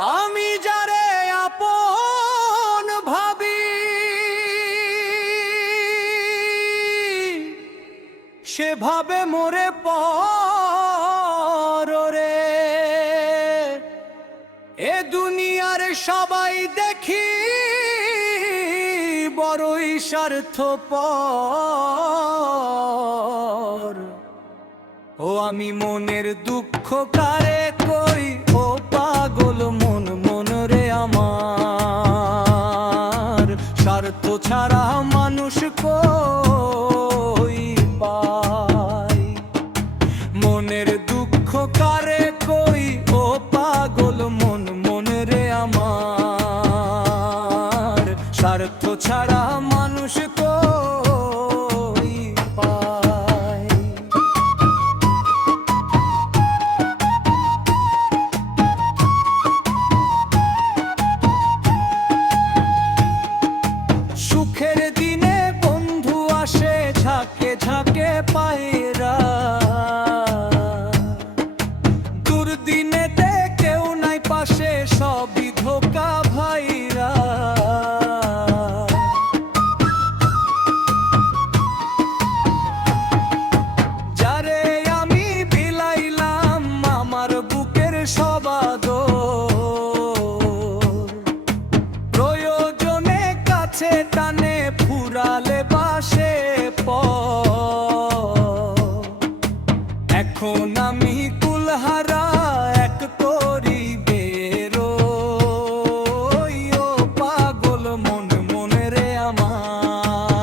আমি যারে আপন ভাবি সেভাবে মোরে পরে এ দুনিয়ার সবাই দেখি বড়ই স্বার্থপর। ও আমি মনের দুঃখ কারে কই, ও পাগল মন মন রে আমার, স্বার্থ ছাড়া মানুষ কই পায়। মনের দুঃখ কারে কই, ও পাগল মন মন রে আমার, স্বার্থ ছাড়া মানুষ কই পায়। সুখের দিনে বন্ধু আসে ঝাঁকে ঝাঁকে পায়রা, দুর্দিনেতে কেউ নাই পাশে সবই ধোঁকা ভাইরা। যারে আমি বিলাইলাম আমার বুকের সবাদর, প্রয়োজনে কাছে টানে ফুরালে বাসে এখন আমি কুলহারা এক করি বেরোই। ও পাগল মন মন রে আমার,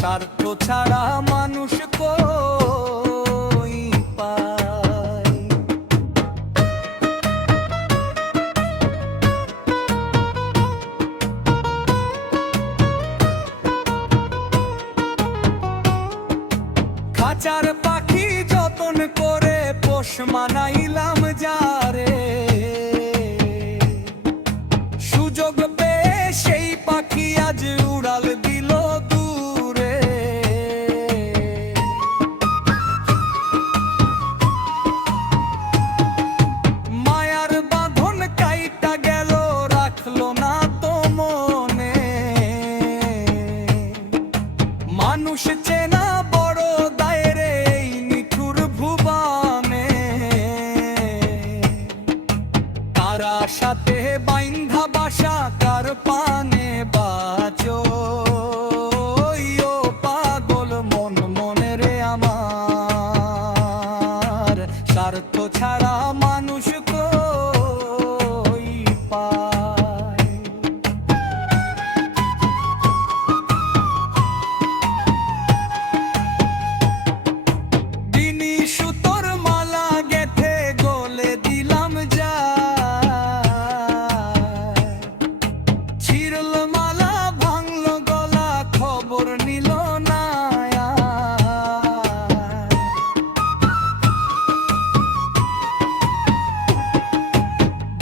স্বার্থ ছাড়া মানুষ কই পায়। খাঁচার পাখি যতন করে পোষ মানাইলাম যারে, সুযোগ পেয়ে সেই পাখি আজ উড়াল দিল দূরে। মায়ার বাঁধন কাইটা গেল রাখলো না তো মনে, মানুষ চেনা বড় দায়রে এই নিঠুর ভুবনে। তারা সাথে বাইন্ধা বাসা কার পানে বাঁচো, ও পাগল মন মনে রে আমার, স্বার্থ ছাড়া মানুষ কই পায়। দিনী সুতোর মালা গেথে গলে দিলাম যা, ছিড়ল মালা ভাঙল গলা খবর নিল না।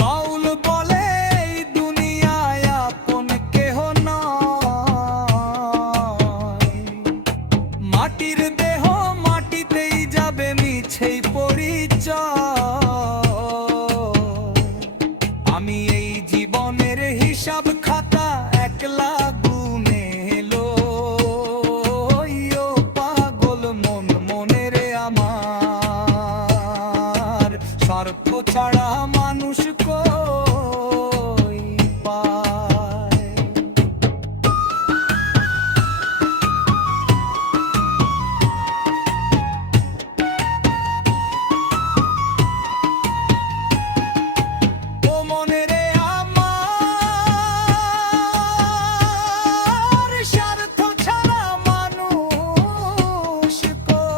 বাউল বলে এই দুনিয়ায় আপন কেহ নয়, মাটির দেহ মাটিতেই যাবে মিছেই পরিচয়। আমি এই জীবনের হিসাব খাতা একলা গুনে লই। ও পাগল মন মনে রে আমার, স্বার্থ ছাড়া মানুষ কই পায়। ও মনে রে আমার, স্বার্থ ছাড়া মানুষ কই।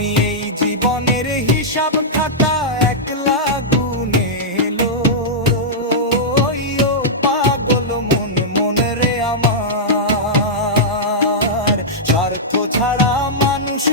আমি এই জীবনের হিসাব খাতা একলা গুনে এলো ও পাগল মন মন রে আমার স্বার্থ ছাড়া মানুষ